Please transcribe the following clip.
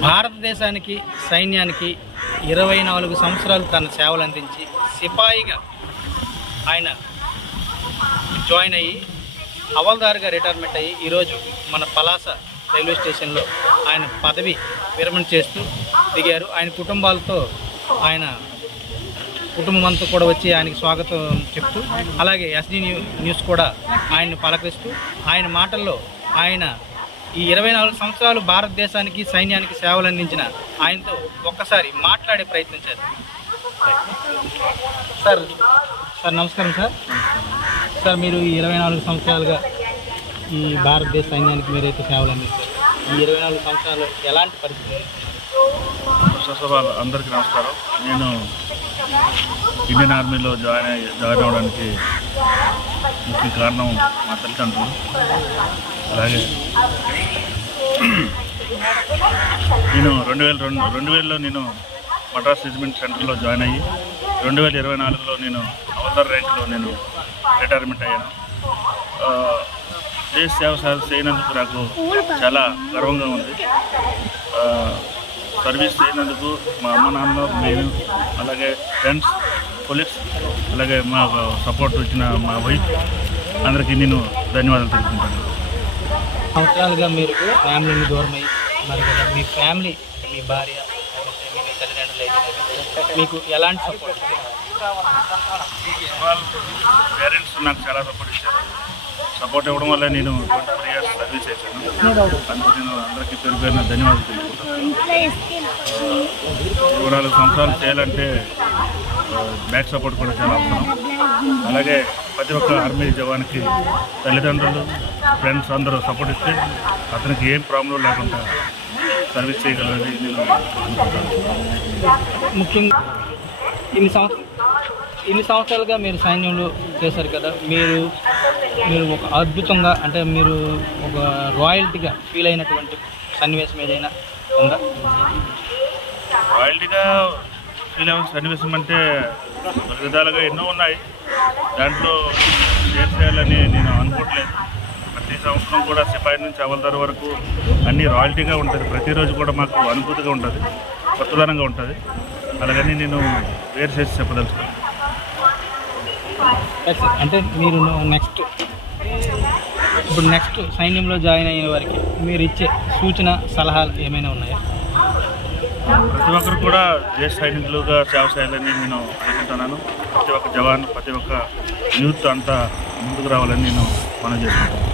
భారతదేశానికి సైన్యానికి ఇరవై నాలుగు సంవత్సరాలు తన సేవలు అందించి సిపాయిగా ఆయన జాయిన్ అయ్యి హవల్దారుగా రిటైర్మెంట్ అయ్యి ఈరోజు మన పలాస రైల్వే స్టేషన్లో ఆయన పదవి విరమణ చేస్తూ దిగారు. ఆయన కుటుంబాలతో ఆయన కుటుంబం అంతా కూడా వచ్చి ఆయనకి స్వాగతం చెప్తూ అలాగే ఎస్డి న్యూ న్యూస్ కూడా ఆయన్ని పలకరిస్తూ ఆయన మాటల్లో ఆయన ఈ ఇరవై నాలుగు సంవత్సరాలు భారతదేశానికి సైన్యానికి సేవలు అందించిన ఆయనతో ఒక్కసారి మాట్లాడే ప్రయత్నం చేద్దాం. సార్ సార్ నమస్కారం సార్. సార్ మీరు ఈ ఇరవై నాలుగు సంవత్సరాలుగా ఈ భారతదేశ సైన్యానికి మీరైతే సేవలు అందించారు ఈ ఇరవై నాలుగు సంవత్సరాలు ఎలాంటి పరిస్థితులు? ఫస్ట్ అందరికీ నమస్కారం. నేను ఇండియన్ ఆర్మీలో జాయిన్ అయ్యి జాయిన్ అవ్వడానికి ముఖ్య కారణం మా తల్లిదండ్రులు అలాగే నేను రెండు వేల రెండు రెండు వేలలో నేను మద్రాస్ రెజిమెంట్ సెంటర్లో జాయిన్ అయ్యి రెండు వేల ఇరవై నాలుగులో నేను అవతర్ ర్యాంక్లో నేను రిటైర్మెంట్ అయ్యాను. దేశ సేవ చేయనందుకు నాకు చాలా గర్వంగా ఉంది. సర్వీస్ చేయనందుకు మా అమ్మ నాన్న నేను అలాగే ఫ్రెండ్స్ కొలీగ్స్ అలాగే మా సపోర్ట్ ఇచ్చిన మా వైఫ్ అందరికీ నేను ధన్యవాదాలు తెలుపుకుంటాను. సంవత్సరాలుగా మీరు ఫ్యామిలీని దూరం అయ్యి మరి మీ ఫ్యామిలీ మీ భార్య మీ తల్లిదండ్రులు మీకు ఎలాంటి సపోర్ట్ పేరెంట్స్ నాకు చాలా సపోర్ట్ ఇచ్చారు. సపోర్ట్ ఇవ్వడం వల్ల నేను ట్వంటీ ఫోర్ ఇయర్స్ సర్వీస్ చేశాను. అందుకు నేను అందరికీ పేరు పేరున ధన్యవాదాలు తెలుసుకుంటాను ఇరవై నాలుగు సంవత్సరాలు చేయాలంటే బ్యాక్ సపోర్ట్ కూడా చాలా అవసరం. అలాగే ప్రతి ఒక్క ఆర్మీ జవాన్కి తల్లిదండ్రులు ఫ్రెండ్స్ అందరూ సపోర్ట్ ఇస్తే అతనికి ఏం ప్రాబ్లం లేకుండా సర్వీస్ చేయగలరని నేను అనుకుంటాను ముఖ్యంగా ఇన్ని సంవత్సరం ఇన్ని సంవత్సరాలుగా మీరు సైన్యంలో చేశారు కదా మీరు మీరు ఒక అద్భుతంగా అంటే మీరు ఒక రాయల్టీగా ఫీల్ అయినటువంటి సన్నివేశం ఏదైనా ఉందా? రాయల్టీగా ఫీల్ అయిన సన్నివేశం అంటే విధాలుగా ఎన్నో ఉన్నాయి. దాంట్లో షేర్ చేయాలని నేను అనుకోవట్లేదు. ప్రతి సంవత్సరం కూడా సిపాయి నుంచి అవల్దారు వరకు అన్నీ రాయల్టీగా ఉంటుంది. ప్రతిరోజు కూడా మాకు అనుభూతిగా ఉంటుంది. కొత్తదనంగా ఉంటుంది. అలాగని నేను వేరు చేసి చెప్పదలుచుకున్నాను. అంటే మీరు నెక్స్ట్ ఇప్పుడు నెక్స్ట్ సైన్యంలో జాయిన్ అయిన వారికి మీరు ఇచ్చే సూచన సలహాలు ఏమైనా ఉన్నాయా? ప్రతి ఒక్కరు కూడా దేశ సైనికులుగా సేవ చేయాలని నేను అనుకుంటున్నాను. ప్రతి ఒక్క జవాన్ ప్రతి ఒక్క యూత్ అంతా ముందుకు రావాలని నేను మనం చేసుకుంటాను